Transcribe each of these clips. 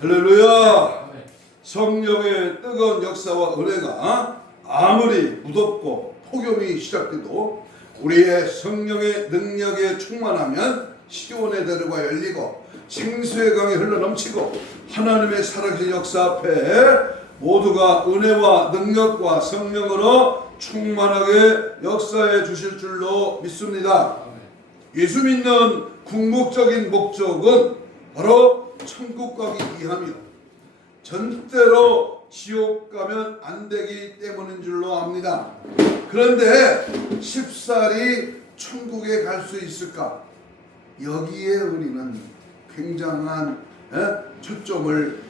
할렐루야. 성령의 뜨거운 역사와 은혜가 아무리 무덥고 폭염이 시작돼도 우리의 성령의 능력에 충만하면 시온의 대로가 열리고 생수의 강이 흘러넘치고 하나님의 살아계신 역사 앞에 모두가 은혜와 능력과 성령으로 충만하게 역사해 주실 줄로 믿습니다. 예수 믿는 궁극적인 목적은 바로 천국 가기 위함이요, 절대로 지옥 가면 안 되기 때문인 줄로 압니다. 그런데 쉽사리 천국에 갈 수 있을까? 여기에 우리는 굉장한 초점을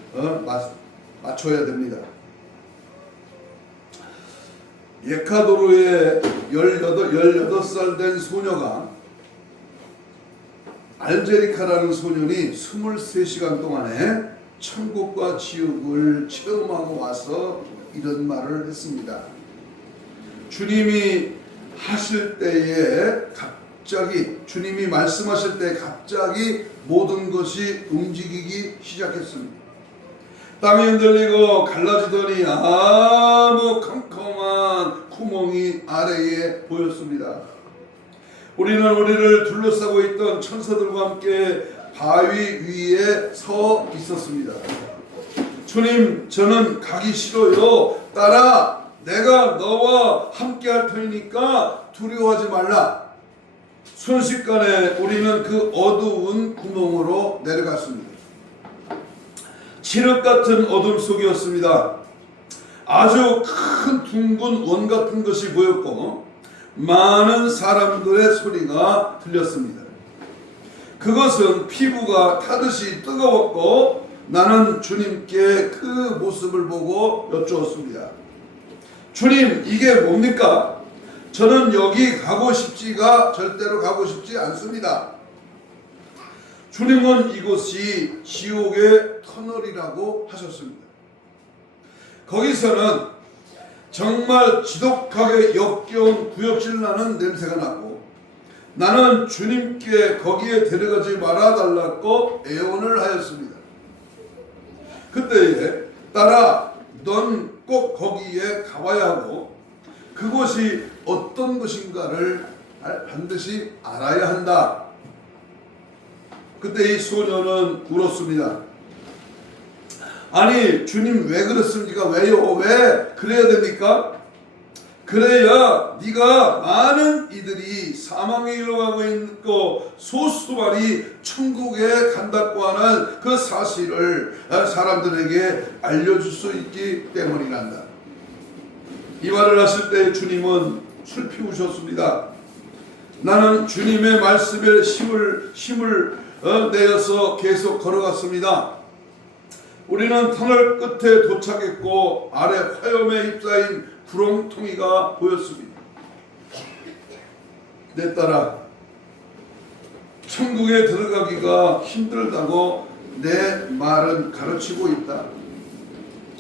맞춰야 됩니다. 에콰도르의 18살 된 소녀가, 알제리카라는 소년이 23시간 동안에 천국과 지옥을 체험하고 와서 이런 말을 했습니다. 주님이 하실 때에 갑자기, 주님이 말씀하실 때 갑자기 모든 것이 움직이기 시작했습니다. 땅이 흔들리고 갈라지더니 아무 컴컴한 구멍이 아래에 보였습니다. 우리는 우리를 둘러싸고 있던 천사들과 함께 바위 위에 서 있었습니다. 주님, 저는 가기 싫어요. 따라, 내가 너와 함께 할 테니까 두려워하지 말라. 순식간에 우리는 그 어두운 구멍으로 내려갔습니다. 칠흑 같은 어둠 속이었습니다. 아주 큰 둥근 원 같은 것이 보였고 많은 사람들의 소리가 들렸습니다. 그것은 피부가 타듯이 뜨거웠고 나는 주님께 그 모습을 보고 여쭈었습니다. 주님, 이게 뭡니까? 저는 여기 절대로 가고 싶지 않습니다. 주님은 이곳이 지옥의 터널이라고 하셨습니다. 거기서는 정말 지독하게 역겨운 구역질 나는 냄새가 나고 나는 주님께 거기에 데려가지 말아달라고 애원을 하였습니다. 그때에 따라 넌 꼭 거기에 가봐야 하고 그곳이 어떤 것인가를 반드시 알아야 한다. 그때 이 소녀는 울었습니다. 아니, 주님 왜 그렇습니까? 왜요? 왜 그래야 됩니까? 그래야 네가 많은 이들이 사망의 길로 가고 있고 소수만이 천국에 간다고 하는 그 사실을 사람들에게 알려줄 수 있기 때문이란다. 이 말을 하실 때 주님은 슬피 우셨습니다. 나는 주님의 말씀에 힘을 내어서 계속 걸어갔습니다. 우리는 터널 끝에 도착했고 아래 화염에 휩싸인 구렁텅이가 보였습니다. 내 딸아, 천국에 들어가기가 힘들다고 내 말은 가르치고 있다.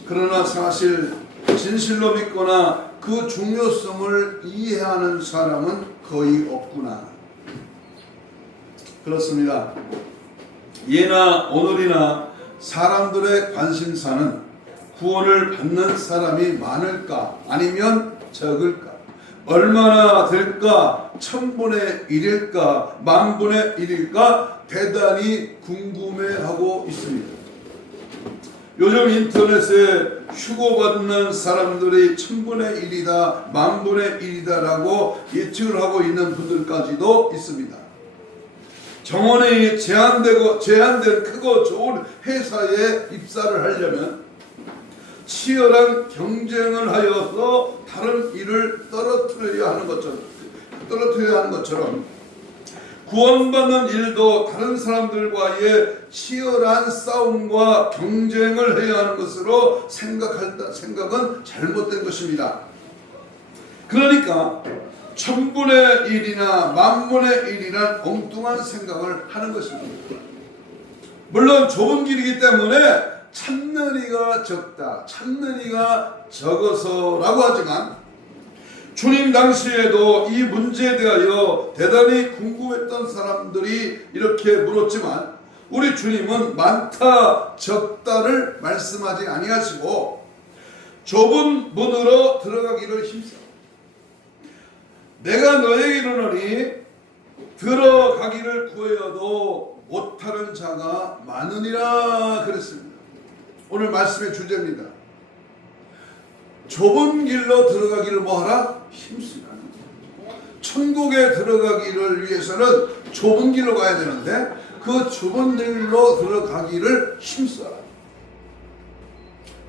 그러나 사실 진실로 믿거나 그 중요성을 이해하는 사람은 거의 없구나. 그렇습니다. 예나 오늘이나 사람들의 관심사는 구원을 받는 사람이 많을까 아니면 적을까, 얼마나 될까, 1000분의 1일까 만분의 1일까 대단히 궁금해하고 있습니다. 요즘 인터넷에 휴고받는 사람들이 1000분의 1이다 만분의 1이다라고 예측을 하고 있는 분들까지도 있습니다. 정원이 제한된 크고 좋은 회사에 입사를 하려면 치열한 경쟁을 하여서 다른 일을 떨어뜨려야 하는 것처럼 구원받는 일도 다른 사람들과의 치열한 싸움과 경쟁을 해야 하는 것으로 생각은 잘못된 것입니다. 그러니까 1000분의 1이나 만분의 1이란 엉뚱한 생각을 하는 것입니다. 물론 좁은 길이기 때문에 찾는 이가 적다, 찾는 이가 적어서라고 하지만 주님 당시에도 이 문제에 대하여 대단히 궁금했던 사람들이 이렇게 물었지만 우리 주님은 많다 적다를 말씀하지 아니하시고 좁은 문으로 들어가기를 힘써. 내가 너에게 이르노니 들어가기를 구하여도 못하는 자가 많으니라 그랬습니다. 오늘 말씀의 주제입니다. 좁은 길로 들어가기를 뭐하라? 힘쓰라. 천국에 들어가기를 위해서는 좁은 길로 가야 되는데 그 좁은 길로 들어가기를 힘써라.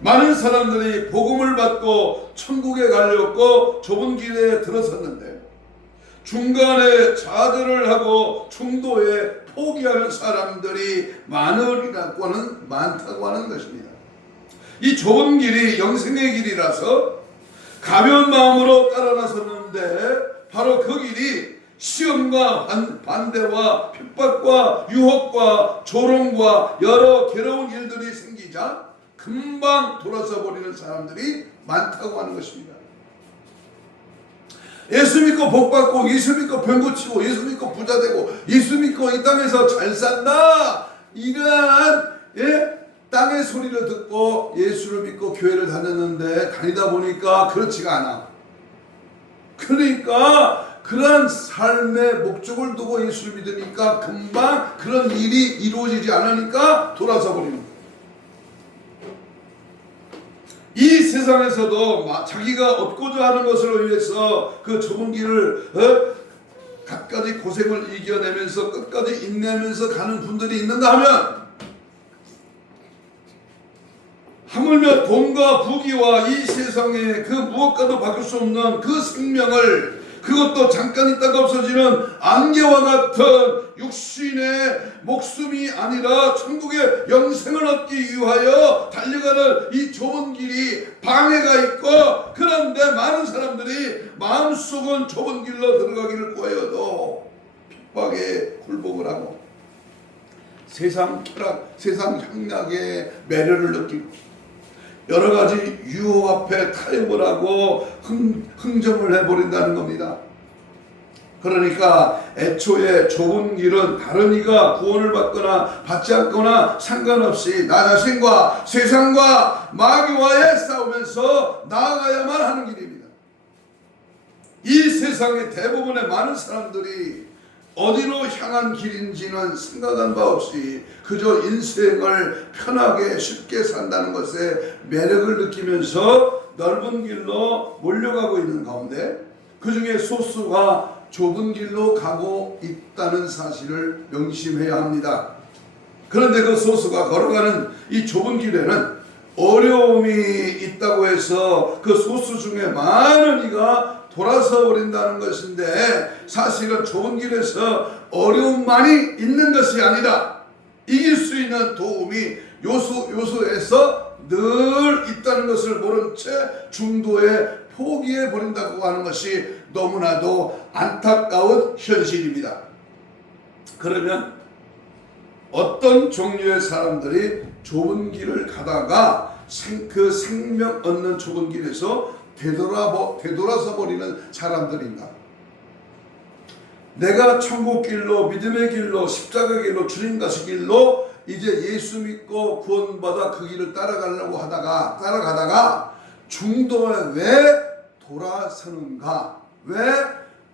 많은 사람들이 복음을 받고 천국에 가려고 좁은 길에 들어섰는데 중간에 좌절을 하고 중도에 포기하는 사람들이 많다고 하는 것입니다. 이 좁은 길이 영생의 길이라서 가벼운 마음으로 따라 나섰는데 바로 그 길이 시험과 반대와 핍박과 유혹과 조롱과 여러 괴로운 일들이 생기자 금방 돌아서 버리는 사람들이 많다고 하는 것입니다. 예수 믿고 복 받고 예수 믿고 병 고치고 예수 믿고 부자 되고 예수 믿고 이 땅에서 잘 산다, 이러한 땅의 소리를 듣고 예수를 믿고 교회를 다니다 보니까 그렇지가 않아. 그러니까 그런 삶의 목적을 두고 예수를 믿으니까 금방 그런 일이 이루어지지 않으니까 돌아서 버리는 거예요. 이 세상에서도 자기가 얻고자 하는 것을 위해서 그 좁은 길을 갖가지 고생을 이겨내면서 끝까지 인내하면서 가는 분들이 있는가 하면 하물며 돈과 부귀와 이 세상에 그 무엇과도 바꿀 수 없는 그 생명을, 그것도 잠깐 있다가 없어지는 안개와 같은 육신의 목숨이 아니라 천국의 영생을 얻기 위하여 달려가는 이 좁은 길이 방해가 있고, 그런데 많은 사람들이 마음속은 좁은 길로 들어가기를 구하여도 핍박에 굴복을 하고 세상 쾌락, 세상 향락의 매료를 느끼고 여러 가지 유혹 앞에 타협을 하고 흥정을 해버린다는 겁니다. 그러니까 애초에 좁은 길은 다른 이가 구원을 받거나 받지 않거나 상관없이 나 자신과 세상과 마귀와의 싸우면서 나아가야만 하는 길입니다. 이 세상의 대부분의 많은 사람들이 어디로 향한 길인지는 생각한 바 없이 그저 인생을 편하게 쉽게 산다는 것에 매력을 느끼면서 넓은 길로 몰려가고 있는 가운데 그 중에 소수가 좁은 길로 가고 있다는 사실을 명심해야 합니다. 그런데 그 소수가 걸어가는 이 좁은 길에는 어려움이 있다고 해서 그 소수 중에 많은 이가 돌아서 버린다는 것인데, 사실은 좁은 길에서 어려움만이 있는 것이 아니라 이길 수 있는 도움이 요소에서 늘 있다는 것을 모른 채 중도에 포기해 버린다고 하는 것이 너무나도 안타까운 현실입니다. 그러면 어떤 종류의 사람들이 좁은 길을 가다가 그 생명 얻는 좁은 길에서 되돌아서 버리는 사람들인가? 내가 천국 길로, 믿음의 길로, 십자가 길로, 주님 가시 길로 이제 예수 믿고 구원받아 그 길을 따라가다가 중도에 왜 돌아서는가? 왜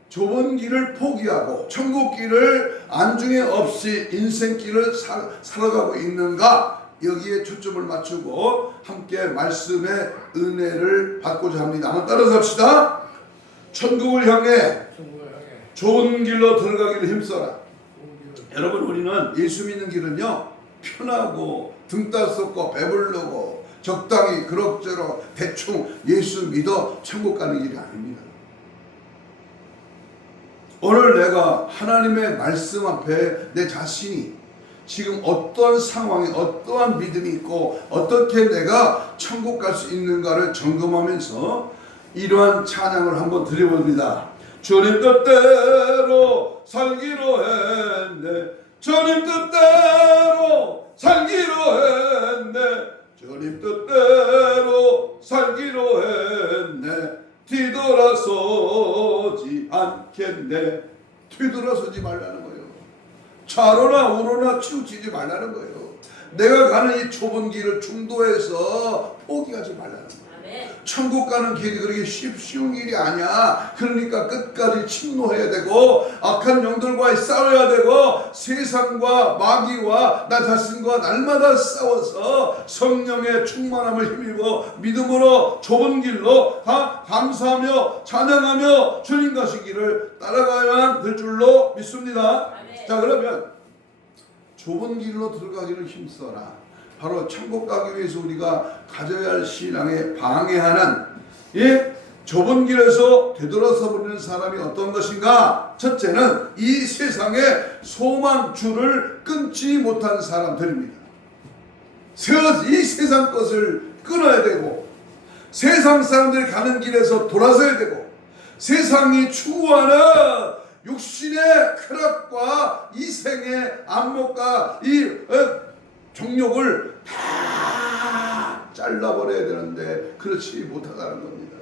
좁은 길을 포기하고 천국 길을 안중에 없이 인생길을 살아가고 있는가? 여기에 초점을 맞추고 함께 말씀의 은혜를 받고자 합니다. 한번 따라서 합시다. 천국을 향해 좁은 길로 들어가기를 힘써라. 여러분, 우리는 예수 믿는 길은요, 편하고 등 따숩고 배부르고 적당히 그럭저럭 대충 예수 믿어 천국 가는 길이 아닙니다. 오늘 내가 하나님의 말씀 앞에 내 자신이 지금 어떠한 상황에 어떠한 믿음이 있고 어떻게 내가 천국 갈 수 있는가를 점검하면서 이러한 찬양을 한번 드려봅니다. 주님 뜻대로 살기로 했네, 주님 뜻대로 살기로 했네, 주님 뜻대로 살기로 했네, 뒤돌아서지 않겠네. 뒤돌아서지 말라는 거예요. 좌로나 우로나 치우치지 말라는 거예요. 내가 가는 이 좁은 길을 중도해서 포기하지 말라는 거예요. 천국 가는 길이 그렇게 쉬운 길이 아니야. 그러니까 끝까지 침노해야 되고 악한 영들과 싸워야 되고 세상과 마귀와 나 자신과 날마다 싸워서 성령의 충만함을 힘입어 믿음으로 좁은 길로 감사하며 찬양하며 주님 가시기를 따라가야 될 줄로 믿습니다. 자, 그러면 좁은 길로 들어가기를 힘써라. 바로 천국 가기 위해서 우리가 가져야 할 신앙에 방해하는 좁은 길에서 되돌아서 버리는 사람이 어떤 것인가? 첫째는 이 세상의 소망줄을 끊지 못한 사람들입니다. 이 세상 것을 끊어야 되고 세상 사람들이 가는 길에서 돌아서야 되고 세상이 추구하는 육신의 쾌락과 이 생의 안목과 이 정욕을 다 잘라버려야 되는데 그렇지 못하다는 겁니다.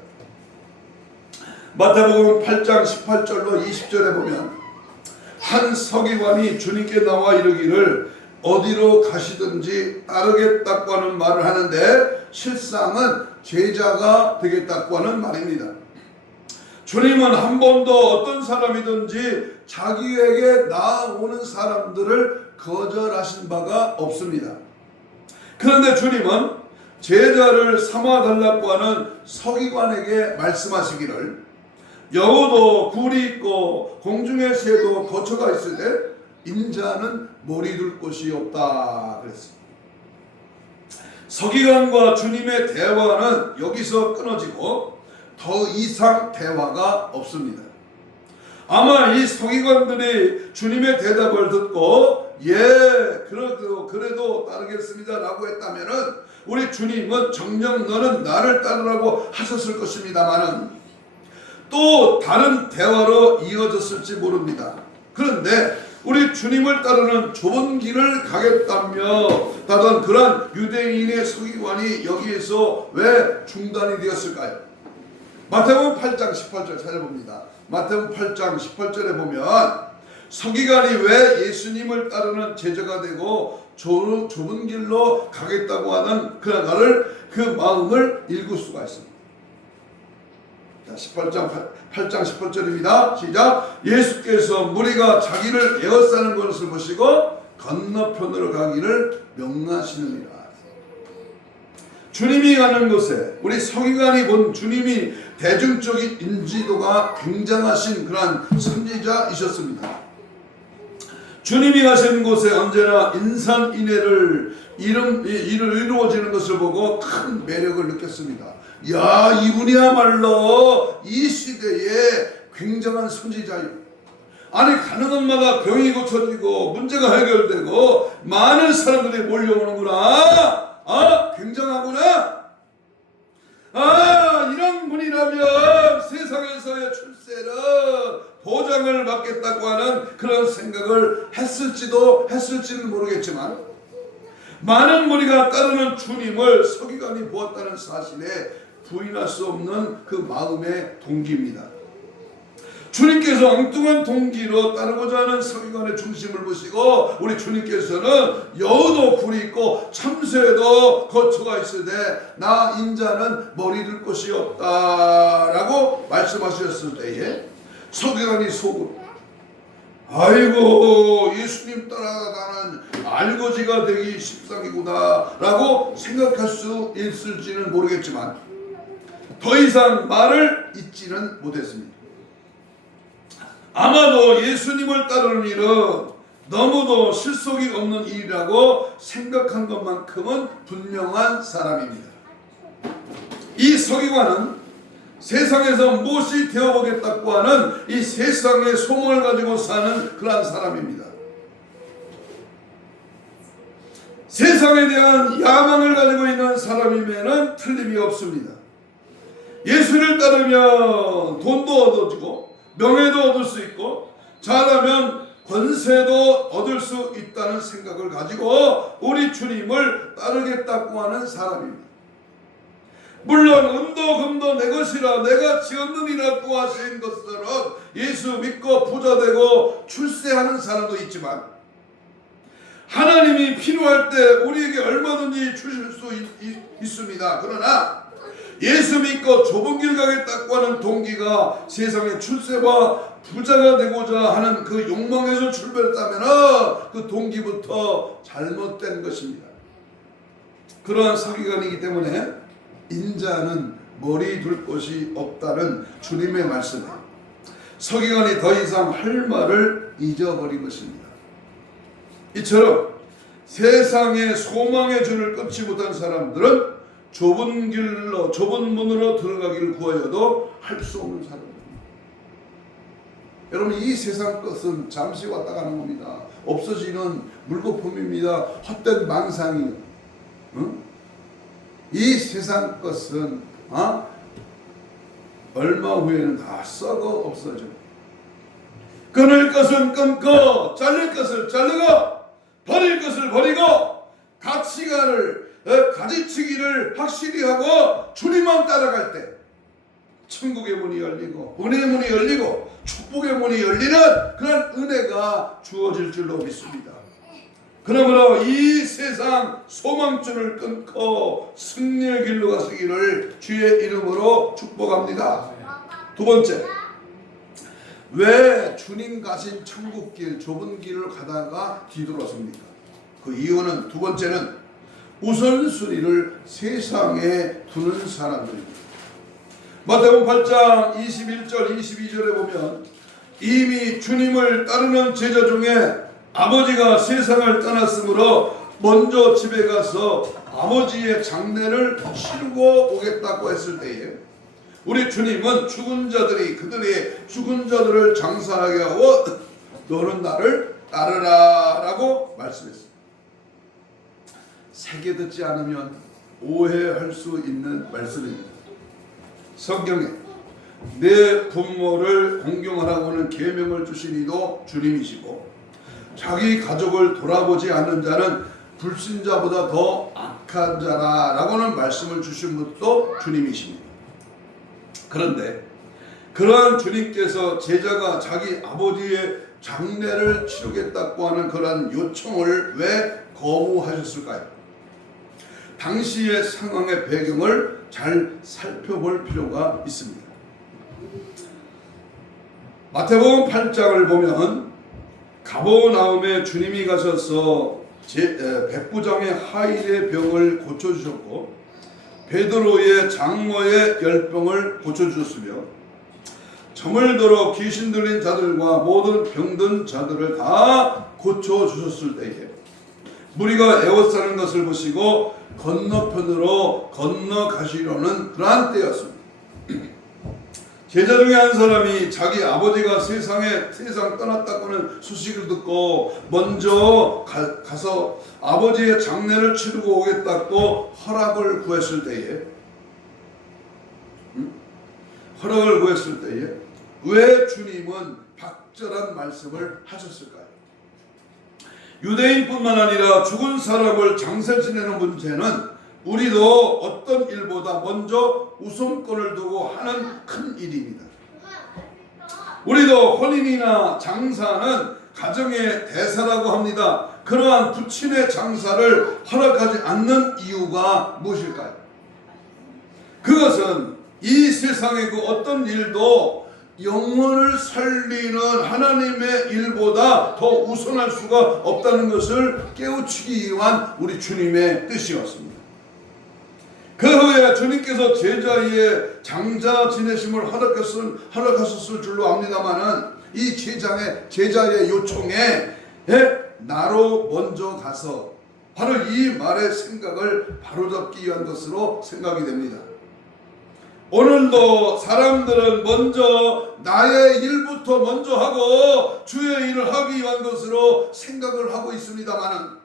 마태복음 8장 18절로 20절에 보면 한 서기관이 주님께 나와 이르기를 어디로 가시든지 따르겠다고 하는 말을 하는데 실상은 제자가 되겠다고 하는 말입니다. 주님은 한 번도 어떤 사람이든지 자기에게 나아오는 사람들을 거절하신 바가 없습니다. 그런데 주님은 제자를 삼아달라고 하는 서기관에게 말씀하시기를 여우도 굴이 있고 공중의 새도 거처가 있을 때 인자는 머리 둘 곳이 없다 그랬습니다. 서기관과 주님의 대화는 여기서 끊어지고 더 이상 대화가 없습니다. 아마 이 서기관들이 주님의 대답을 듣고 그래도 따르겠습니다 라고 했다면은 우리 주님은 정녕 너는 나를 따르라고 하셨을 것입니다만은 또 다른 대화로 이어졌을지 모릅니다. 그런데 우리 주님을 따르는 좁은 길을 가겠다며 다던 그런 유대인의 서기관이 여기에서 왜 중단이 되었을까요? 마태복음 8장 18절 찾아봅니다. 마태복음 8장 18절에 보면 서기관이 왜 예수님을 따르는 제자가 되고 좁은 길로 가겠다고 하는 그 마음을 읽을 수가 있습니다. 자, 8장 18절입니다. 시작. 예수께서 무리가 자기를 에워싸는 것을 보시고 건너편으로 가기를 명하시느니라. 주님이 가는 곳에 우리 서기관이 본 주님이 대중적인 인지도가 굉장하신 그러한 선지자이셨습니다. 주님이 가시는 곳에 언제나 인산인해를 이루어지는 것을 보고 큰 매력을 느꼈습니다. 야, 이분이야말로 이 시대에 굉장한 선지자요. 아니 가는 곳마다 병이 고쳐지고 문제가 해결되고 많은 사람들이 몰려오는구나. 굉장하구나. 이런 분이라면 세상에서의 출세를 보장을 받겠다고 하는 그런 생각을 했을지는 모르겠지만 많은 무리가 따르는 주님을 서기관이 보았다는 사실에 부인할 수 없는 그 마음의 동기입니다. 주님께서 엉뚱한 동기로 따르고자 하는 서기관의 중심을 보시고 우리 주님께서는 여우도 굴이 있고 참새도 거처가 있으되 나 인자는 머리 둘 곳이 없다라고 말씀하셨을 때에 서기관이 속으로 아이고 예수님 따라가는 알거지가 되기 십상이구나 라고 생각할 수 있을지는 모르겠지만 더 이상 말을 잇지는 못했습니다. 아마도 예수님을 따르는 일은 너무도 실속이 없는 일이라고 생각한 것만큼은 분명한 사람입니다. 이 서기관은 세상에서 무엇이 되어보겠다고 하는 이 세상의 소망을 가지고 사는 그러한 사람입니다. 세상에 대한 야망을 가지고 있는 사람이면 틀림이 없습니다. 예수를 따르면 돈도 얻어지고 명예도 얻을 수 있고 잘하면 권세도 얻을 수 있다는 생각을 가지고 우리 주님을 따르겠다고 하는 사람입니다. 물론 은도 금도 내 것이라 내가 지었느니라고 하신 것처럼 예수 믿고 부자되고 출세하는 사람도 있지만 하나님이 필요할 때 우리에게 얼마든지 주실 수 있습니다. 그러나 예수 믿고 좁은 길 가겠다고 하는 동기가 세상의 출세와 부자가 되고자 하는 그 욕망에서 출발했다면 그 동기부터 잘못된 것입니다. 그러한 서기관이기 때문에 인자는 머리 둘 곳이 없다는 주님의 말씀에 서기관이 더 이상 할 말을 잊어버린 것입니다. 이처럼 세상의 소망의 줄을 끊지 못한 사람들은 좁은 길로 좁은 문으로 들어가기를 구하여도 할 수 없는 사람입니다. 여러분, 이 세상 것은 잠시 왔다 가는 겁니다. 없어지는 물거품입니다. 헛된 망상이요. 이 세상 것은 얼마 후에는 다 썩어 없어져. 끊을 것은 끊고 자를 것을 자르고 버릴 것을 버리고 가치관을 가지치기를 확실히 하고 주님만 따라갈 때 천국의 문이 열리고 은혜의 문이 열리고 축복의 문이 열리는 그런 은혜가 주어질 줄로 믿습니다. 그러므로 이 세상 소망줄을 끊고 승리의 길로 가시기를 주의 이름으로 축복합니다. 두 번째, 왜 주님 가신 천국길 좁은 길을 가다가 뒤돌아섭니까? 그 이유는, 두 번째는 우선순위를 세상에 두는 사람들입니다. 마태복음 8장 21절 22절에 보면 이미 주님을 따르는 제자 중에 아버지가 세상을 떠났으므로 먼저 집에 가서 아버지의 장례를 치르고 오겠다고 했을 때에 우리 주님은 죽은 자들이 그들의 죽은 자들을 장사하게 하고 너는 나를 따르라 라고 말씀했습니다. 새겨 듣지 않으면 오해할 수 있는 말씀입니다. 성경에 내 부모를 공경하라고는 계명을 주신 이도 주님이시고 자기 가족을 돌아보지 않는 자는 불신자보다 더 악한 자라라고는 말씀을 주신 분도 주님이십니다. 그런데 그러한 주님께서 제자가 자기 아버지의 장례를 치르겠다고 하는 그러한 요청을 왜 거부하셨을까요? 당시의 상황의 배경을 잘 살펴볼 필요가 있습니다. 마태복음 8장을 보면 가버나움에 주님이 가셔서 백부장의 하일의 병을 고쳐주셨고 베드로의 장모의 열병을 고쳐주셨으며 점을 들어 귀신 들린 자들과 모든 병든 자들을 다 고쳐주셨을 때에 무리가 애워싸는 것을 보시고 건너편으로 건너가시려는 그러한 때였습니다. 제자 중에 한 사람이 자기 아버지가 세상 떠났다고는 소식을 듣고 먼저 가서 아버지의 장례를 치르고 오겠다고 허락을 구했을 때에 왜 주님은 박절한 말씀을 하셨을까요? 유대인뿐만 아니라 죽은 사람을 장사 지내는 문제는 우리도 어떤 일보다 먼저 우선권을 두고 하는 큰 일입니다. 우리도 혼인이나 장사는 가정의 대사라고 합니다. 그러한 부친의 장사를 허락하지 않는 이유가 무엇일까요? 그것은 이 세상의 그 어떤 일도 영혼을 살리는 하나님의 일보다 더 우선할 수가 없다는 것을 깨우치기 위한 우리 주님의 뜻이었습니다. 그 후에 주님께서 제자의 장자 지내심을 허락하셨을 줄로 압니다마는 이 제자의 요청에 나로 먼저 가서 바로 이 말의 생각을 바로잡기 위한 것으로 생각이 됩니다. 오늘도 사람들은 먼저 나의 일부터 먼저 하고 주의 일을 하기 위한 것으로 생각을 하고 있습니다마는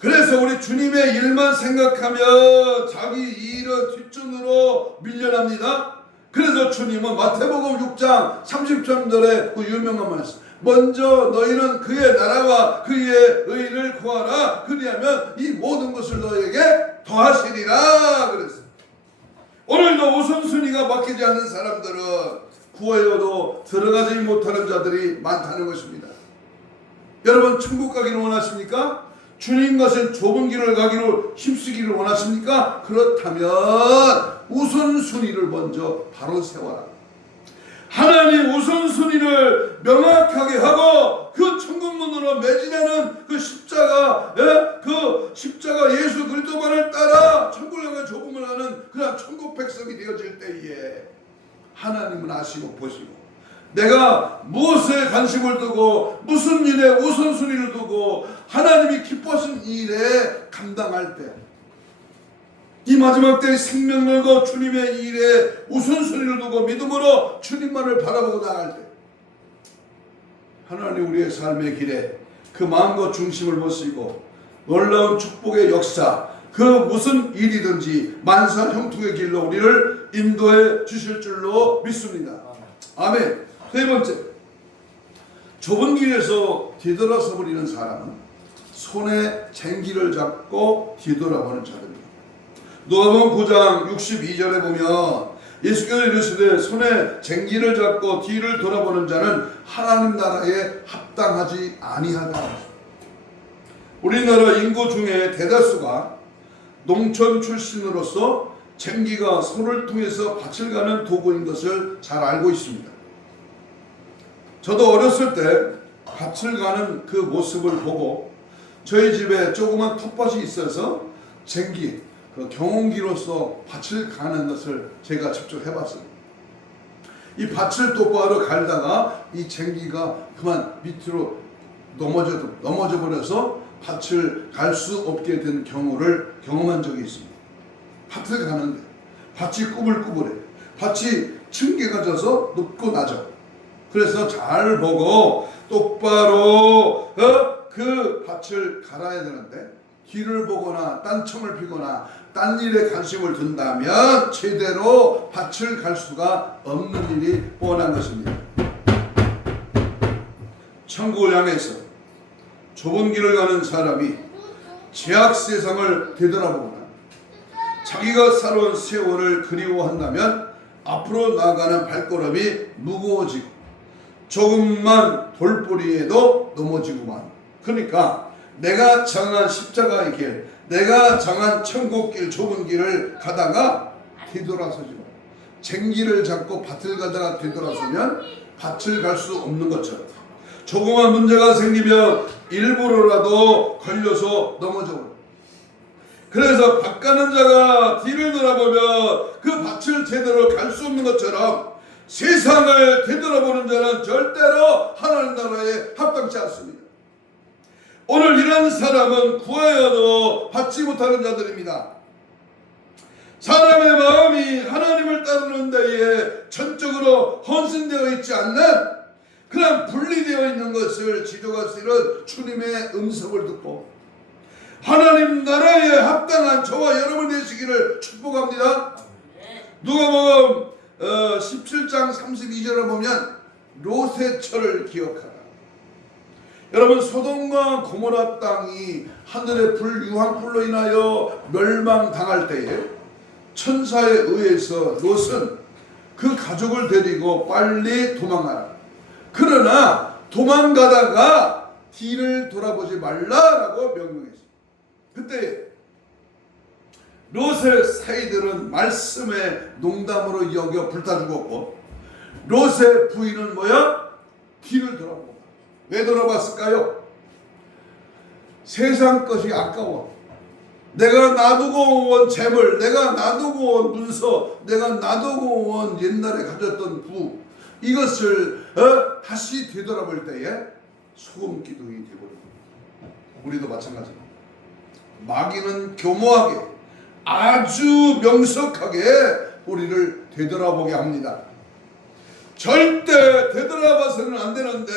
그래서 우리 주님의 일만 생각하면 자기 일은 뒷전으로 밀려납니다. 그래서 주님은 마태복음 6장 30절에 그 유명한 말씀, 먼저 너희는 그의 나라와 그의 의를 구하라. 그리하면 이 모든 것을 너에게 더하시리라 그랬어요. 오늘도 우선순위가 바뀌지 않는 사람들은 구하여도 들어가지 못하는 자들이 많다는 것입니다. 여러분 천국 가기를 원하십니까? 주님 같은 좁은 길을 가기로 힘쓰기를 원하십니까? 그렇다면 우선순위를 먼저 바로 세워라. 하나님 우선순위를 명확하게 하고 그 천국문으로 매진하는 그 십자가, 그 십자가 예수 그리스도만을 따라 천국을 향해 조금을 하는 그런 천국 백성이 되어질 때에 하나님은 아시고 보시고 내가 무엇에 관심을 두고 무슨 일에 우선순위를 두고 하나님이 기뻐하신 일에 감당할 때, 이 마지막 때의 생명 걸고 주님의 일에 우선순위를 두고 믿음으로 주님만을 바라보고 나갈 때 하나님 우리의 삶의 길에 그 마음과 중심을 모시고 놀라운 축복의 역사, 그 무슨 일이든지 만사 형통의 길로 우리를 인도해 주실 줄로 믿습니다. 아멘. 세 번째, 좁은 길에서 뒤돌아서 버리는 사람은 손에 쟁기를 잡고 뒤돌아보는 자들입니다. 누가복음 9장 62절에 보면 예수께서 이르시되 손에 쟁기를 잡고 뒤를 돌아보는 자는 하나님 나라에 합당하지 아니하다. 우리나라 인구 중에 대다수가 농촌 출신으로서 쟁기가 손을 통해서 밭을 가는 도구인 것을 잘 알고 있습니다. 저도 어렸을 때 밭을 가는 그 모습을 보고 저희 집에 조그만 텃밭이 있어서 쟁기, 그 경운기로서 밭을 가는 것을 제가 직접 해봤습니다. 이 밭을 똑바로 갈다가 이 쟁기가 그만 밑으로 넘어져 버려서 밭을 갈 수 없게 된 경우를 경험한 적이 있습니다. 밭을 가는데 밭이 꾸불꾸불해. 밭이 층계가 져서 높고 낮아. 그래서 잘 보고 똑바로 그 밭을 갈아야 되는데 뒤를 보거나 딴청을 피거나 딴 일에 관심을 둔다면 제대로 밭을 갈 수가 없는 일이 뻔한 것입니다. 천국을 향해서 좁은 길을 가는 사람이 죄악 세상을 되돌아보거나 자기가 살아온 세월을 그리워한다면 앞으로 나아가는 발걸음이 무거워지고 조금만 돌뿌리에도 넘어지고만. 그러니까 내가 정한 십자가의 길, 내가 정한 천국길 좁은 길을 가다가 뒤돌아서지 마. 쟁기를 잡고 밭을 가다가 뒤돌아서면 밭을 갈 수 없는 것처럼 조그만 문제가 생기면 일부러라도 걸려서 넘어져. 그래서 밭 가는 자가 뒤를 돌아보면 그 밭을 제대로 갈 수 없는 것처럼 세상을 되돌아보는 자는 절대로 하나님 나라에 합당치 않습니다. 오늘 이런 사람은 구하여도 받지 못하는 자들입니다. 사람의 마음이 하나님을 따르는 데에 전적으로 헌신되어 있지 않는 그런 분리되어 있는 것을 지도하시는 주님의 음성을 듣고 하나님 나라에 합당한 저와 여러분 되시기를 축복합니다. 누가복음 17장 32절을 보면 롯의 철을 기억하라. 여러분 소돔과 고모라 땅이 하늘의 불 유황불로 인하여 멸망당할 때에 천사에 의해서 롯은 그 가족을 데리고 빨리 도망가라. 그러나 도망가다가 뒤를 돌아보지 말라라고 명령했습니다. 그때 롯의 사이들은 말씀에 농담으로 여겨 불타 죽었고 롯의 부인은 뭐야? 뒤를 돌아보고. 왜 돌아봤을까요? 세상 것이 아까워. 내가 놔두고 온 재물, 내가 놔두고 온 문서, 내가 놔두고 온 옛날에 가졌던 부, 이것을 다시 되돌아볼 때에 소금 기둥이 되어버립니다. 우리도 마찬가지입니다. 마귀는 교모하게 아주 명석하게 우리를 되돌아보게 합니다. 절대 되돌아봐서는 안 되는데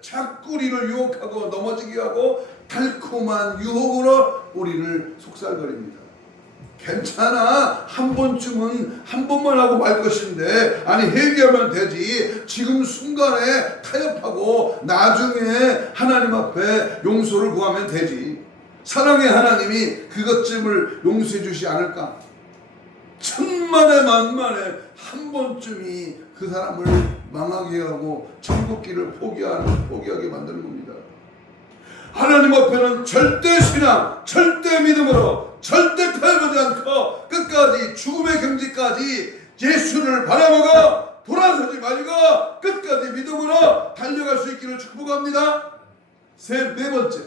자꾸 우리를 유혹하고 넘어지게 하고 달콤한 유혹으로 우리를 속살거립니다. 괜찮아, 한 번쯤은 한 번만 하고 말 것인데, 아니 회개하면 되지. 지금 순간에 타협하고 나중에 하나님 앞에 용서를 구하면 되지. 사랑의 하나님이 그것쯤을 용서해 주시 않을까? 천만에 만만에 한 번쯤이 그 사람을 망하게 하고 천국길을 포기하게 만드는 겁니다. 하나님 앞에는 절대 신앙, 절대 믿음으로 절대 타협하지 않고 끝까지 죽음의 경지까지 예수를 바라보고 돌아서지 말고 끝까지 믿음으로 달려갈 수 있기를 축복합니다. 네 번째,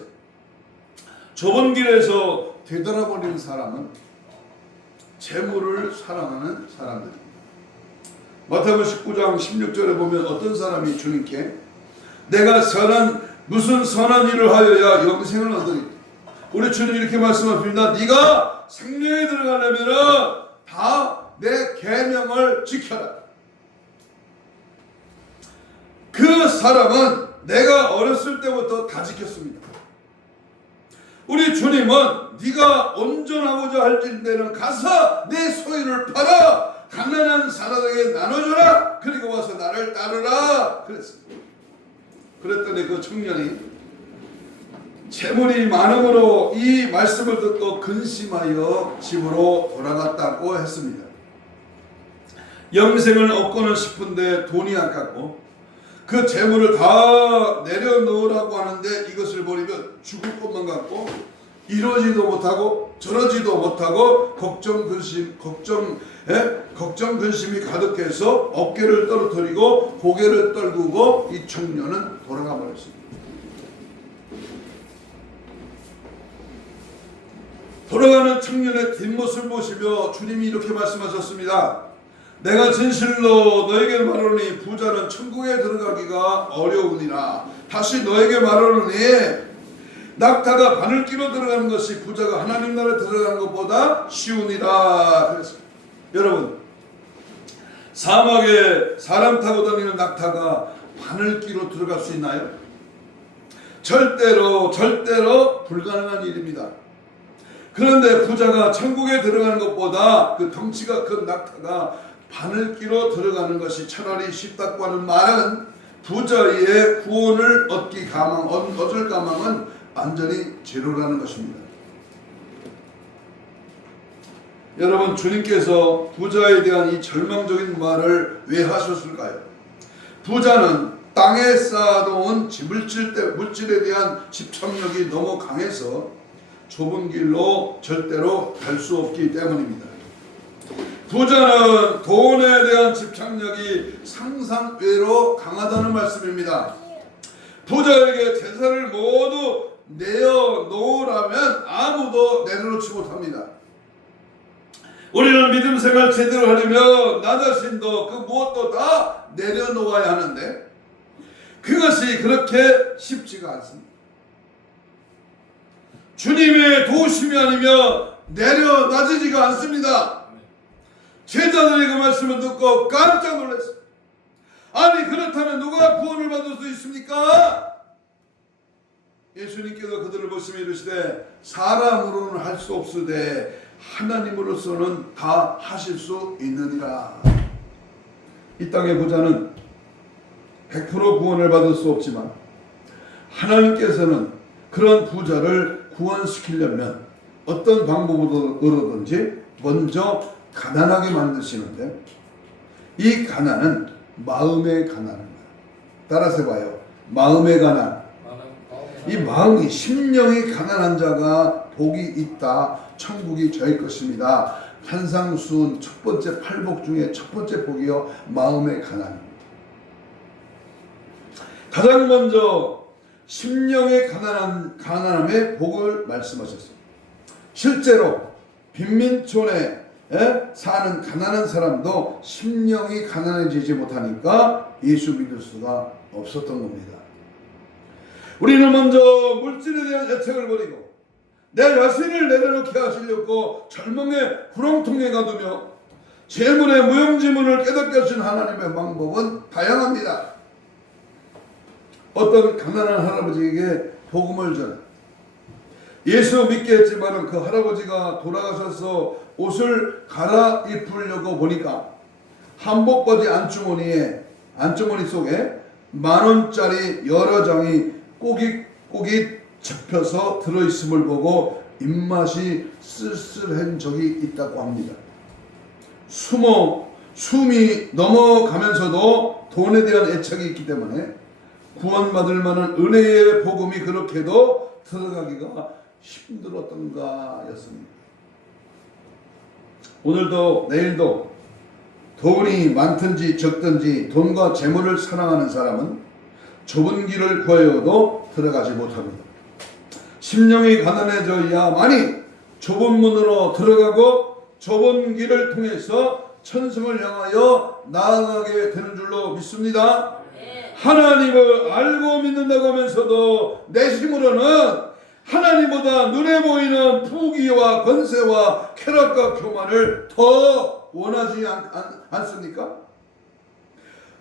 좁은 길에서 되돌아버리는 사람은 재물을 사랑하는 사람들입니다. 마태복음 19장 16절에 보면 어떤 사람이 주님께 내가 무슨 선한 일을 하여야 영생을 얻으리. 우리 주님 이렇게 말씀하십니다. 네가 생명에 들어가려면 다 내 계명을 지켜라. 그 사람은 내가 어렸을 때부터 다 지켰습니다. 우리 주님은 네가 온전하고자 할진대는 가서 내 소유를 팔아 가난한 사람에게 나눠줘라. 그리고 와서 나를 따르라 그랬습니다. 그랬더니 그 청년이 재물이 많음으로 이 말씀을 듣고 근심하여 집으로 돌아갔다고 했습니다. 영생을 얻고는 싶은데 돈이 아깝고 그 재물을 다 내려놓으라고 하는데 이것을 버리면 죽을 것만 같고 이러지도 못하고 저러지도 못하고 걱정 근심이 가득해서 어깨를 떨어뜨리고 고개를 떨구고 이 청년은 돌아가 버렸습니다. 돌아가는 청년의 뒷모습을 보시며 주님이 이렇게 말씀하셨습니다. 내가 진실로 너에게 말하노니 부자는 천국에 들어가기가 어려우니라. 다시 너에게 말하노니 낙타가 바늘귀로 들어가는 것이 부자가 하나님 나라에 들어가는 것보다 쉬우니라. 그랬습니다. 여러분, 사막에 사람 타고 다니는 낙타가 바늘귀로 들어갈 수 있나요? 절대로 불가능한 일입니다. 그런데 부자가 천국에 들어가는 것보다 그 덩치가 큰 낙타가 바늘귀로 들어가는 것이 차라리 쉽다고 하는 말은 부자의 구원을 얻을 가망은 완전히 제로라는 것입니다. 여러분, 주님께서 부자에 대한 이 절망적인 말을 왜 하셨을까요? 부자는 땅에 쌓아놓은 물질에 대한 집착력이 너무 강해서 좁은 길로 절대로 갈 수 없기 때문입니다. 부자는 돈에 대한 집착력이 상상외로 강하다는 말씀입니다. 부자에게 재산을 모두 내어놓으라면 아무도 내려놓지 못합니다. 우리는 믿음 생활 제대로 하려면 나 자신도 그 무엇도 다 내려놓아야 하는데 그것이 그렇게 쉽지가 않습니다. 주님의 도우심이 아니면 내려놔지지가 않습니다. 제자들이 그 말씀을 듣고 깜짝 놀랐어요. 아니, 그렇다면 누가 구원을 받을 수 있습니까? 예수님께서 그들을 보시며 이르시되 사람으로는 할 수 없으되 하나님으로서는 다 하실 수 있느니라. 이 땅의 부자는 100% 구원을 받을 수 없지만 하나님께서는 그런 부자를 구원시키려면 어떤 방법으로든지 먼저 가난하게 만드시는데 이 가난은 마음의 가난입니다. 따라서 봐요. 마음의 가난. 이 마음이 심령이 가난한 자가 복이 있다. 천국이 저의 것입니다. 산상수훈 첫 번째 팔복 중에 첫 번째 복이요, 마음의 가난입니다. 가장 먼저 심령의 가난함의 복을 말씀하셨습니다. 실제로 빈민촌에 사는 가난한 사람도 심령이 가난해지지 못하니까 예수 믿을 수가 없었던 겁니다. 우리는 먼저 물질에 대한 애착을 버리고 내 자신을 내려놓게 하시려고 절망의 구렁텅이에 가두며 재물의 무용지물을 깨닫게 하신 하나님의 방법은 다양합니다. 어떤 가난한 할아버지에게 복음을 전해 예수 믿게 했지만 그 할아버지가 돌아가셔서 옷을 갈아입으려고 보니까 한복바지 안주머니 속에 10,000원짜리 여러 장이 꼬깃꼬깃 접혀서 들어있음을 보고 입맛이 쓸쓸한 적이 있다고 합니다. 숨이 넘어가면서도 돈에 대한 애착이 있기 때문에 구원받을 만한 은혜의 복음이 그렇게도 들어가기가 힘들었던가 였습니다. 오늘도 내일도 돈이 많든지 적든지 돈과 재물을 사랑하는 사람은 좁은 길을 구하여도 들어가지 못합니다. 심령이 가난해져야만이 좁은 문으로 들어가고 좁은 길을 통해서 천성을 향하여 나아가게 되는 줄로 믿습니다. 하나님을 알고 믿는다고 하면서도 내심으로는 하나님보다 눈에 보이는 부귀와 권세와 쾌락과 교만을 더 원하지 않습니까?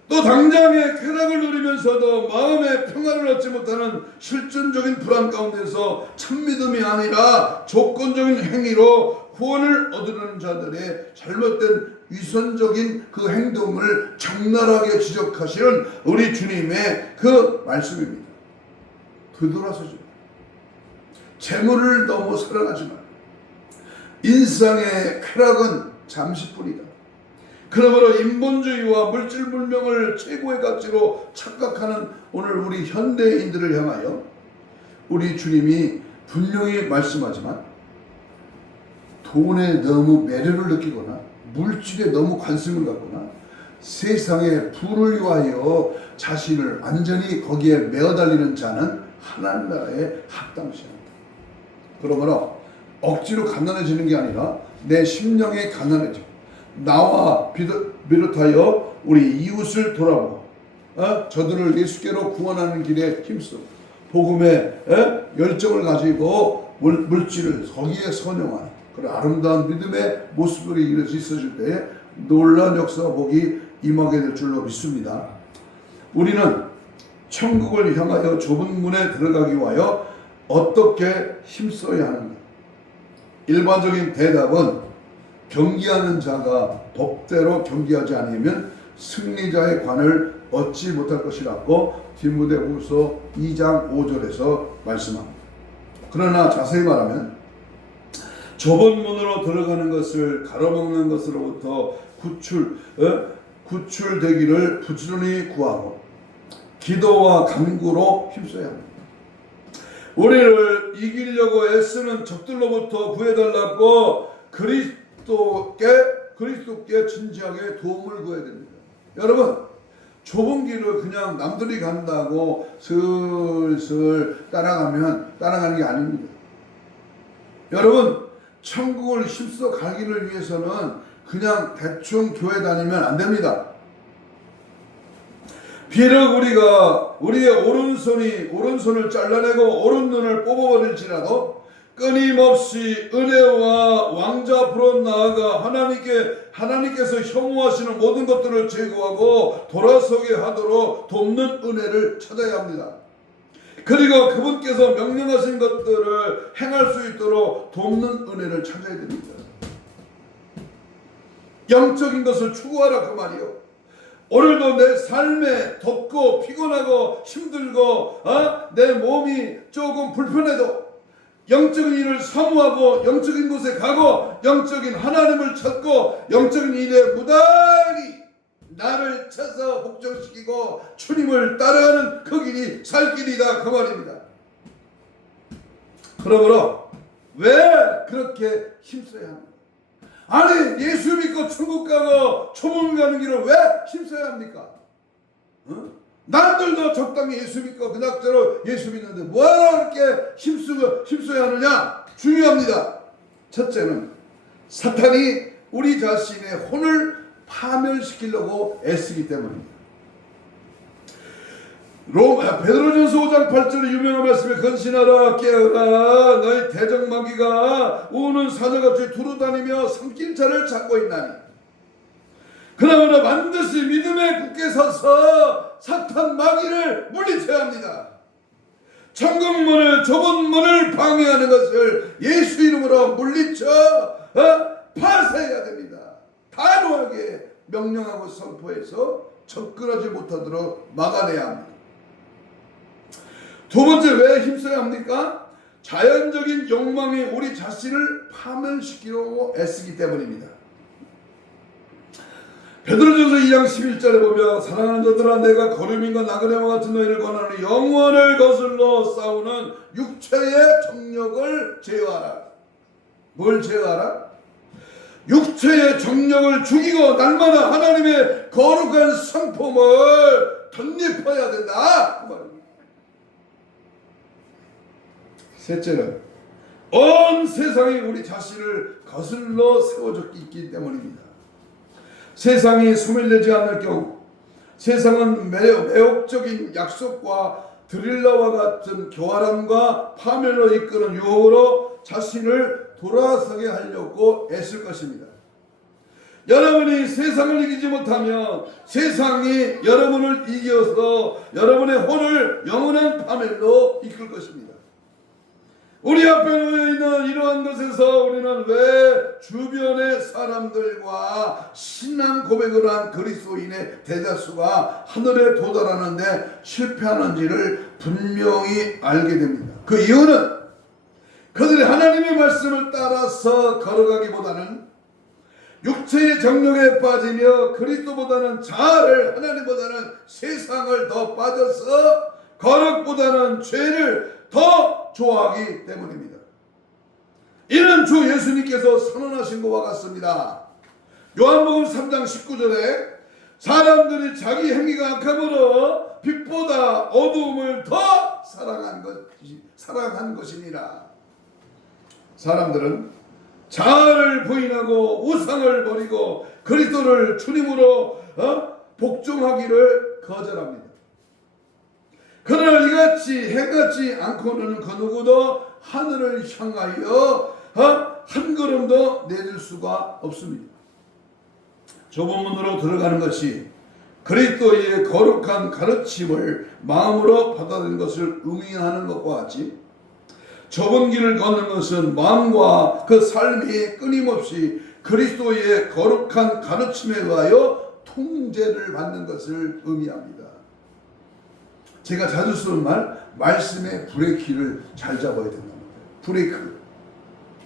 또 당장의 쾌락을 누리면서도 마음의 평안을 얻지 못하는 실존적인 불안 가운데서 참믿음이 아니라 조건적인 행위로 구원을 얻으려는 자들의 잘못된 위선적인 그 행동을 적나라하게 지적하시는 우리 주님의 그 말씀입니다. 되돌아서죠. 재물을 너무 사랑하지 마. 인상의 쾌락은 잠시뿐이다. 그러므로 인본주의와 물질불명을 최고의 가치로 착각하는 오늘 우리 현대인들을 향하여 우리 주님이 분명히 말씀하지만 돈에 너무 매료를 느끼거나 물질에 너무 관심을 갖거나 세상의 부를 위하여 자신을 완전히 거기에 매어달리는 자는 하나님 나라에 합당치 않다. 그러므로 억지로 가난해지는 게 아니라 내 심령이 가난해지고 나와 비롯하여 우리 이웃을 돌아보고 저들을 예수께로 구원하는 길에 힘쓰고 복음의 열정을 가지고 물질을 거기에 선용하는 그런 아름다운 믿음의 모습들이 있어질 때에 놀라운 역사와 복이 임하게 될 줄로 믿습니다. 우리는 천국을 향하여 좁은 문에 들어가기 위하여 어떻게 힘써야 하는가? 일반적인 대답은 경기하는 자가 법대로 경기하지 않으면 승리자의 관을 얻지 못할 것이라고 디모데후서 2장 5절에서 말씀합니다. 그러나 자세히 말하면 좁은 문으로 들어가는 것을 가로막는 것으로부터 구출되기를 부지런히 구하고 기도와 간구로 힘써야 합니다. 우리를 이기려고 애쓰는 적들로부터 구해달라고 그리스도께 진지하게 도움을 구해야 됩니다. 여러분, 좁은 길을 그냥 남들이 간다고 슬슬 따라가는 게 아닙니다. 여러분, 천국을 힘써 가기를 위해서는 그냥 대충 교회 다니면 안 됩니다. 비록 우리가 우리의 오른손을 잘라내고 오른눈을 뽑아버릴지라도 끊임없이 은혜와 왕자 앞으로 나아가 하나님께서 혐오하시는 모든 것들을 제거하고 돌아서게 하도록 돕는 은혜를 찾아야 합니다. 그리고 그분께서 명령하신 것들을 행할 수 있도록 돕는 은혜를 찾아야 됩니다. 영적인 것을 추구하라 그 말이요. 오늘도 내 삶에 덥고 피곤하고 힘들고 내 몸이 조금 불편해도 영적인 일을 사모하고 영적인 곳에 가고 영적인 하나님을 찾고 영적인 일에 무단히 나를 찾아 복종시키고 주님을 따라가는 그 길이 살 길이다 그 말입니다. 그러므로 왜 그렇게 힘써야 합니까? 아니 예수 믿고 천국 가고 초문 가는 길을 왜 힘써야 합니까? 남들도 적당히 예수 믿고 그닥저럭 예수 믿는데 뭐하러 그렇게 힘써야 하느냐? 중요합니다. 첫째는 사탄이 우리 자신의 혼을 파멸시키려고 애쓰기 때문입니다. 베드로전서 5장 8절의 유명한 말씀에 건신하라 깨어라 너희 대적마귀가 우는 사자같이 두루다니며 삼킬자를 찾고 있나니 그러므로 반드시 믿음에 굳게 서서 사탄 마귀를 물리쳐야 합니다. 천국문을 좁은 문을 방해하는 것을 예수 이름으로 물리쳐 파쇄해야 됩니다. 단호하게 명령하고 선포해서 접근하지 못하도록 막아내야 합니다. 두 번째 왜 힘써야 합니까? 자연적인 욕망이 우리 자신을 파멸시키려고 애쓰기 때문입니다. 베드로전서 2장 11절에 보면 사랑하는 자들아 내가 거름인과 나그네와 같은 너희를 권하노니 영혼을 거슬러 싸우는 육체의 정력을 제어하라. 뭘 제어하라? 육체의 정력을 죽이고 날마다 하나님의 거룩한 성품을 덧입어야 된다 그 말입니다. 셋째는 온 세상이 우리 자신을 거슬러 세워졌기 때문입니다. 세상이 소멸되지 않을 경우 세상은 매혹적인 약속과 드릴라와 같은 교활함과 파멸로 이끄는 유혹으로 자신을 돌아서게 하려고 애쓸 것입니다. 여러분이 세상을 이기지 못하면 세상이 여러분을 이겨서 여러분의 혼을 영원한 파멸로 이끌 것입니다. 우리 앞에 놓여 있는 이러한 것에서 우리는 왜 주변의 사람들과 신앙 고백을 한 그리스도인의 대다수가 하늘에 도달하는데 실패하는지를 분명히 알게 됩니다. 그 이유는 그들이 하나님의 말씀을 따라서 걸어가기보다는 육체의 정욕에 빠지며 그리스도보다는 자아를 하나님보다는 세상을 더 빠져서 거룩보다는 죄를 더 좋아하기 때문입니다. 이는 주 예수님께서 선언하신 것과 같습니다. 요한복음 3장 19절에 사람들이 자기 행위가 악함으로 빛보다 어두움을 더 사랑한 것이니라. 사람들은 자아를 부인하고 우상을 버리고 그리스도를 주님으로 복종하기를 거절합니다. 그러나 이같이 해같이 않고는 그 누구도 하늘을 향하여 한 걸음도 내릴 수가 없습니다. 좁은 문으로 들어가는 것이 그리스도의 거룩한 가르침을 마음으로 받아들이는 것을 의미하는 것과 같이 좁은 길을 걷는 것은 마음과 그 삶이 끊임없이 그리스도의 거룩한 가르침에 의하여 통제를 받는 것을 의미합니다. 제가 자주 쓰는 말씀의 브레이크를 잘 잡아야 된다는 거예요. 브레이크.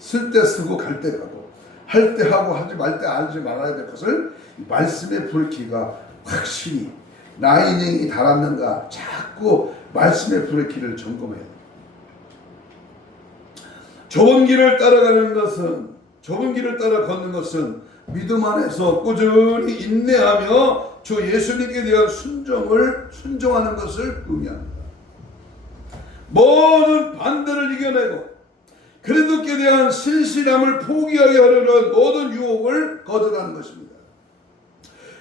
쓸 때 쓰고 갈 때 가고 할 때 하고 하지 말 때 하지 말아야 될 것을 말씀의 브레이크가 확실히 나 인생이 달았는가 자꾸 말씀의 브레이크를 점검해야 돼요. 좁은 길을 따라가는 것은 좁은 길을 따라 걷는 것은 믿음 안에서 꾸준히 인내하며 주 예수님께 대한 순종하는 것을 의미합니다. 모든 반대를 이겨내고 그리스도께 대한 신실함을 포기하게 하려는 모든 유혹을 거절하는 것입니다.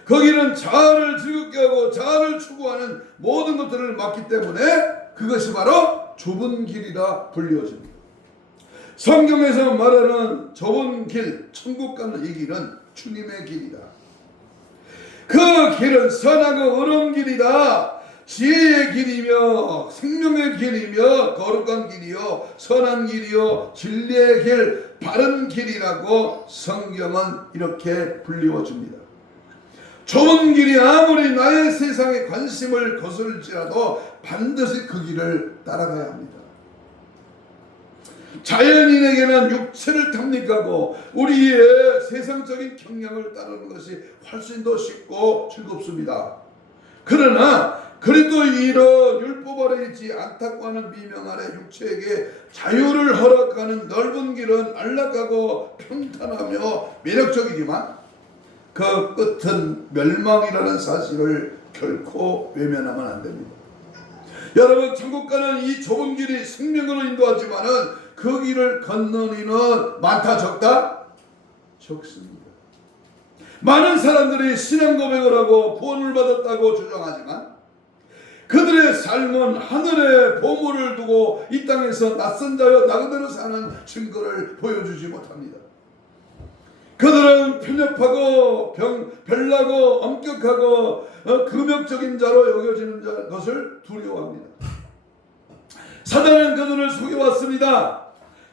거기는 자아를 즐겁게 하고 자아를 추구하는 모든 것들을 막기 때문에 그것이 바로 좁은 길이라 불리워집니다. 성경에서 말하는 좁은 길, 천국 가는 이 길은 주님의 길이다. 그 길은 선하고 의로운 길이다. 지혜의 길이며 생명의 길이며 거룩한 길이요 선한 길이요 진리의 길, 바른 길이라고 성경은 이렇게 불리워 줍니다. 좁은 길이 아무리 나의 세상에 관심을 거슬지라도 반드시 그 길을 따라가야 합니다. 자연인에게는 육체를 탐닉하고 우리의 세상적인 경향을 따르는 것이 훨씬 더 쉽고 즐겁습니다. 그러나 그리스도인은 율법 아래 있지 않다고 하는 미명 아래 육체에게 자유를 허락하는 넓은 길은 안락하고 평탄하며 매력적이지만 그 끝은 멸망이라는 사실을 결코 외면하면 안 됩니다. 여러분, 천국 가는 이 좁은 길이 생명으로 인도하지만은 그 길을 걷는 이는 많다 적다? 적습니다. 많은 사람들이 신앙 고백을 하고 구원을 받았다고 주장하지만 그들의 삶은 하늘에 보물을 두고 이 땅에서 낯선 자여 나그네로 사는 증거를 보여주지 못합니다. 그들은 편협하고 별나고 엄격하고 금욕적인 자로 여겨지는 것을 두려워합니다. 사단은 그들을 속여왔습니다.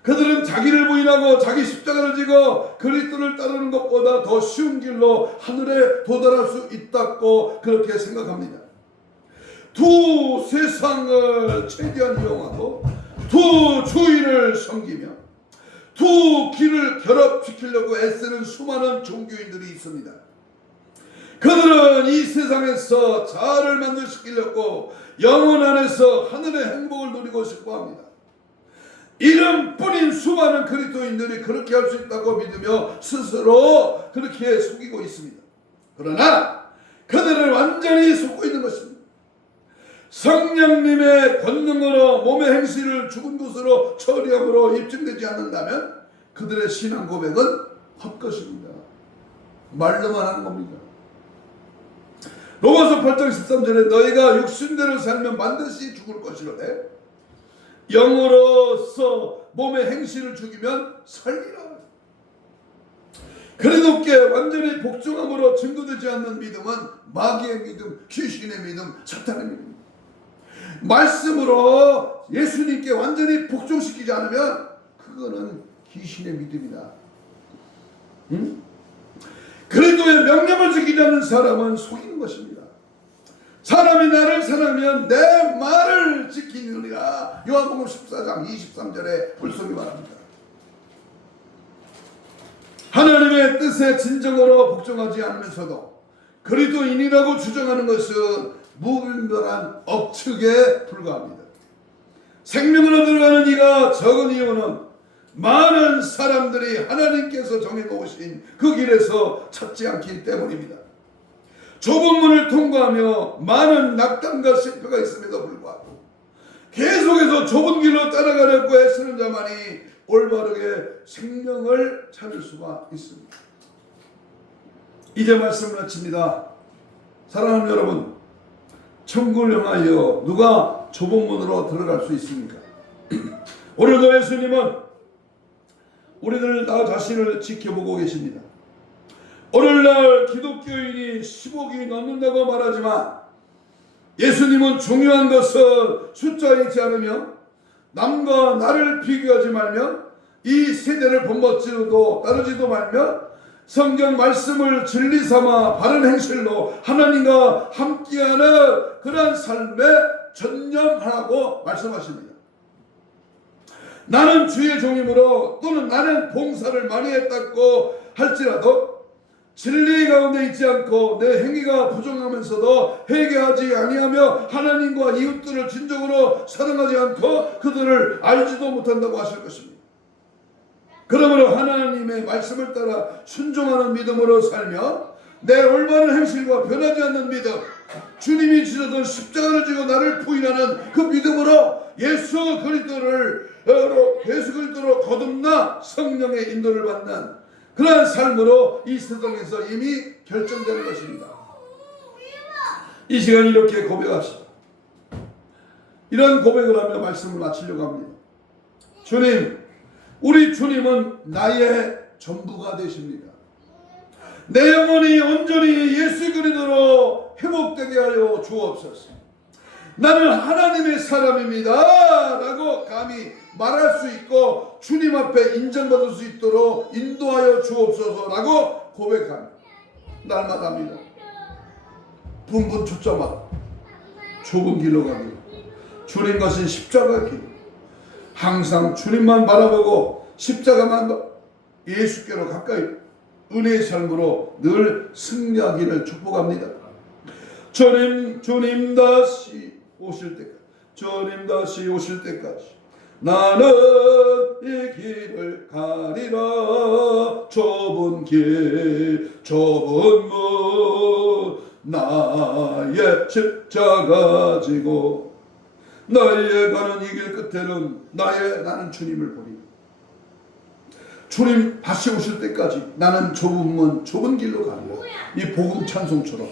그들은 자기를 부인하고 자기 십자가를 지고 그리스도를 따르는 것보다 더 쉬운 길로 하늘에 도달할 수 있다고 그렇게 생각합니다. 두 세상을 최대한 이용하고 두 주인을 섬기며 두 길을 결합시키려고 애쓰는 수많은 종교인들이 있습니다. 그들은 이 세상에서 자아를 만족시키려고 영혼 안에서 하늘의 행복을 누리고 싶어합니다. 이름뿐인 수많은 그리스도인들이 그렇게 할 수 있다고 믿으며 스스로 그렇게 속이고 있습니다. 그러나 그들을 완전히 속고 있는 것입니다. 성령님의 권능으로 몸의 행실을 죽은 것으로 처리함으로 입증되지 않는다면 그들의 신앙 고백은 헛것입니다. 말로만 하는 겁니다. 로마서 8장 13절에 너희가 육신대로 살면 반드시 죽을 것이로되 영으로서 몸의 행실을 죽이면 살리라. 그리스도께 완전히 복종함으로 증거되지 않는 믿음은 마귀의 믿음, 귀신의 믿음, 사탄의 믿음. 말씀으로 예수님께 완전히 복종시키지 않으면 그거는 귀신의 믿음이다. 응? 그리스도의 명령을 지키지 않는 사람은 속이는 것입니다. 사람이 나를 사랑하면 내 말을 지키느니라. 요한복음 14장 23절에 불송이 말합니다. 하나님의 뜻에 진정으로 복종하지 않으면서도 그리스도인이라고 주장하는 것은 무분별한 억측에 불과합니다. 생명으로 들어가는 이가 적은 이유는 많은 사람들이 하나님께서 정해놓으신 그 길에서 찾지 않기 때문입니다. 좁은 문을 통과하며 많은 낙담과 실패가 있음에도 불구하고 계속해서 좁은 길로 따라가려고 애쓰는 자만이 올바르게 생명을 찾을 수가 있습니다. 이제 말씀을 마칩니다. 사랑하는 여러분, 천국을 향하여 누가 좁은 문으로 들어갈 수 있습니까? 오늘도 예수님은 우리들 나 자신을 지켜보고 계십니다. 오늘날 기독교인이 10억이 넘는다고 말하지만 예수님은 중요한 것은 숫자에 있지 않으며 남과 나를 비교하지 말며 이 세대를 본받지도 따르지도 말며 성경 말씀을 진리 삼아 바른 행실로 하나님과 함께하는 그런 삶에 전념하라고 말씀하십니다. 나는 주의 종이므로 또는 나는 봉사를 많이 했다고 할지라도 진리 가운데 있지 않고 내 행위가 부정하면서도 회개하지 아니하며 하나님과 이웃들을 진정으로 사랑하지 않고 그들을 알지도 못한다고 하실 것입니다. 그러므로 하나님의 말씀을 따라 순종하는 믿음으로 살며 내 올바른 행실과 변하지 않는 믿음, 주님이 지셨던 십자가를 지고 나를 부인하는 그 믿음으로 예수 그리스도로 거듭나 성령의 인도를 받는 그러한 삶으로 이 세상에서 이미 결정되는 것입니다. 이 시간 이렇게 고백합시다. 이런 고백을 하며 말씀을 마치려고 합니다. 주님, 우리 주님은 나의 전부가 되십니다. 내 영혼이 온전히 예수 그리스도로 회복되게 하여 주옵소서. 나는 하나님의 사람입니다 라고 감히 말할 수 있고 주님 앞에 인정받을 수 있도록 인도하여 주옵소서 라고 고백합니다. 날마다 합니다. 분분 초점마다 좁은 길로 가기, 주님 가신 십자가 길, 항상 주님만 바라보고 십자가만 예수께로 가까이 은혜의 삶으로 늘 승리하기를 축복합니다. 주님 다시 오실 때까지, 주님 다시 오실 때까지 나는 이 길을 가리라. 좁은 길, 좁은 문, 나의 십자가 지고 나의 가는 이 길 끝에는 나는 주님을 보리. 주님 다시 오실 때까지 나는 좁은 문, 좁은 길로 가리라. 이 복음 찬송처럼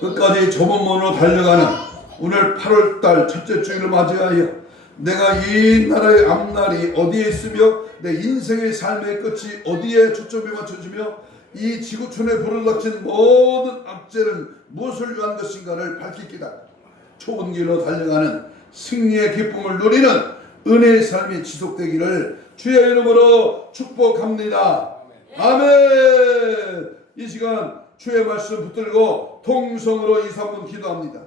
끝까지 좁은 문으로 달려가는 오늘 8월달 첫째 주일을 맞이하여 내가 이 나라의 앞날이 어디에 있으며 내 인생의 삶의 끝이 어디에 초점이 맞춰지며 이 지구촌에 불어닥친 모든 악재는 무엇을 위한 것인가를 밝히기다. 좁은 길로 달려가는 승리의 기쁨을 누리는 은혜의 삶이 지속되기를 주의 이름으로 축복합니다. 아멘. 이 시간 주의 말씀 붙들고 통성으로 2, 3분 기도합니다.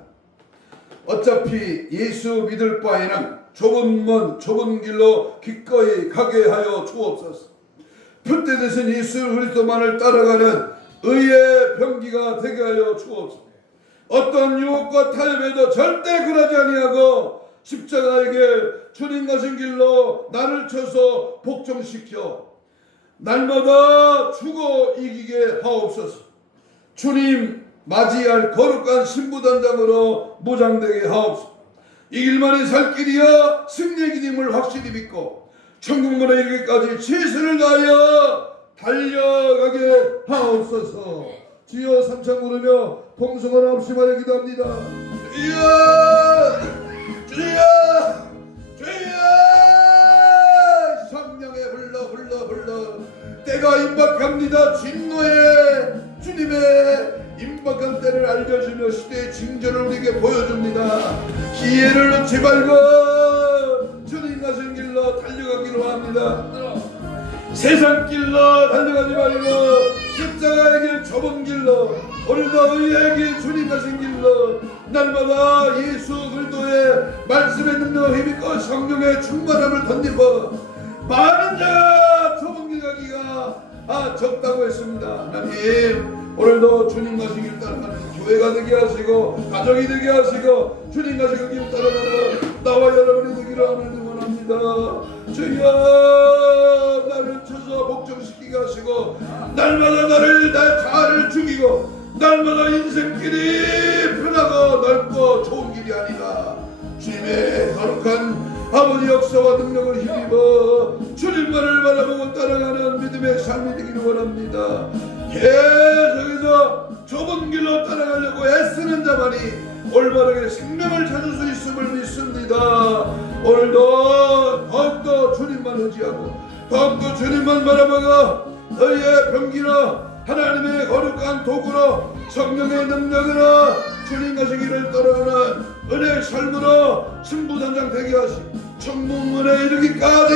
어차피 예수 믿을 바에는 좁은 문, 좁은 길로 기꺼이 가게 하여 주옵소서. 표대 대신 예수 그리스도만을 따라가는 의의 병기가 되게 하여 주옵소서. 어떤 유혹과 타협에도 절대 굴하지 아니하고 십자가의 길, 주님 가신 길로 나를 쳐서 복종시켜 날마다 죽어 이기게 하옵소서. 주님 맞이할 거룩한 신부단장으로 무장되게 하옵소서. 이 길만이 살 길이여 승리의 길임을 확실히 믿고 천국문에 이르기까지 최선을 다하여 달려가게 하옵소서. 주여 삼창 부르며 봉송은 없이 말해 기도합니다. 주여 주여 주여 성령의 불러 때가 임박합니다. 진노의 주님의 임박한 때를 알려주며 시대의 징조를 우리에게 보여줍니다. 기회를 놓지 말고 주님 가신 길로 달려가기로 합니다. 세상 길로 달려가지 말고 십자가의 길, 좁은 길로, 오늘도 의의 길, 주님 가신 길로 날마다 예수 그리스도의 말씀의 능력을 힘입고 성령의 충만함을 덧입어 많은 자가 좁은 길 가기가 적다고 했습니다. 하나님 오늘도 주님 가신 길 따라가는 교회가 되게 하시고 가정이 되게 하시고 주님 가신 길 따라가는 나와 여러분이 되기를 하나님 원합니다. 주여 나를 쳐서 복종시키게 하시고 날마다 나를 내 자아를 죽이고 날마다 인생길이 편하고 넓고 좋은 길이 아니다. 주님의 거룩한 아버지 역사와 능력을 힘입어 주님만을 바라보고 따라가는 믿음의 삶이 되기를 원합니다. 계속해서 좁은 길로 따라가려고 애쓰는 자만이 올바르게 생명을 찾을 수 있음을 믿습니다. 오늘도 더욱더 주님만 의지하고 더욱더 주님만 바라보고 너희의 병기로 하나님의 거룩한 도구로 성령의 능력으로 주님 가신 길을 따라가는 은혜의 삶으로 신부단장 되게 하시고 천국문에 이르기까지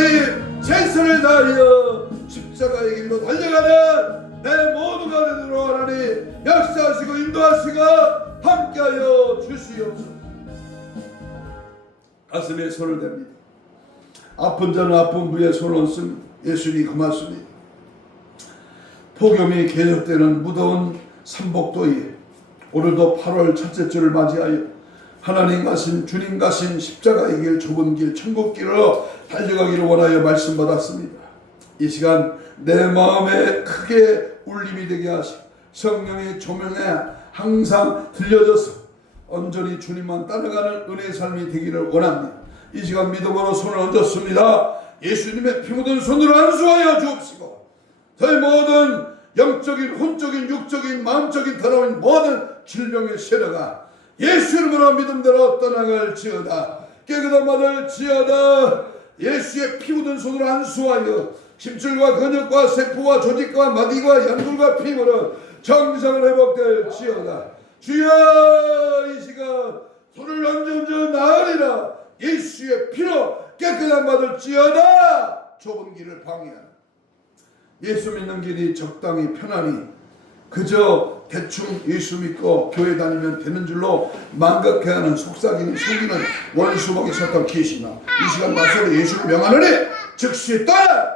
최선을 다하여 십자가의 길로 달려가는 내 모두가 되도록 하나님 역사하시고 인도하시고 함께하여 주시옵소서. 가슴에 손을 댑니다. 아픈 자는 아픈 부에 손을 얹습니다. 예수님 고맙습니다. 폭염이 계속되는 무더운 삼복도에 오늘도 8월 첫째 주를 맞이하여 하나님 가신 주님 가신 십자가의 길, 좁은 길, 천국 길로 달려가기를 원하여 말씀 받았습니다. 이 시간 내 마음에 크게 울림이 되게 하시고 성령의 조명에 항상 들려져서 온전히 주님만 따라가는 은혜의 삶이 되기를 원합니다. 이 시간 믿음으로 손을 얹었습니다. 예수님의 피 묻은 손으로 안수하여 주옵시고 저희 모든 영적인, 혼적인, 육적인, 마음적인 더러운 모든 질병의 세력아 예수 이름으로 믿음대로 떠나갈지어다. 깨끗한 말을 지어다. 예수의 피 묻은 손으로 안수하여 심줄과 근육과 세포와 조직과 마디와 연골과 피부는 정상을 회복될지어다. 주여 이 시간 손을 얹어 나으리라. 예수의 피로 깨끗한 받을지어다. 좁은 길을 방해하는 예수 믿는 길이 적당히 편안히 그저 대충 예수 믿고 교회 다니면 되는 줄로 망각해하는 속삭이는 속이는 원수먹이 섰던 계시나 이 시간 나서로 예수를 명하노니 즉시 떠나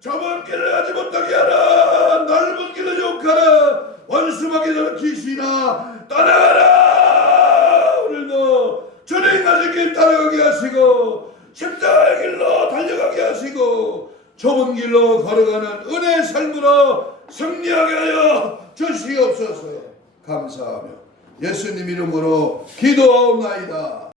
좁은 길을 가지 못하게 하라. 넓은 길을 욕하라. 원수먹이 되는 귀신아 떠나가라. 오늘도 주님 가신 길 따라가게 하시고 십자가의 길로 달려가게 하시고 좁은 길로 걸어가는 은혜의 삶으로 승리하게 하여 주시옵소서. 감사하며 예수님 이름으로 기도하옵나이다.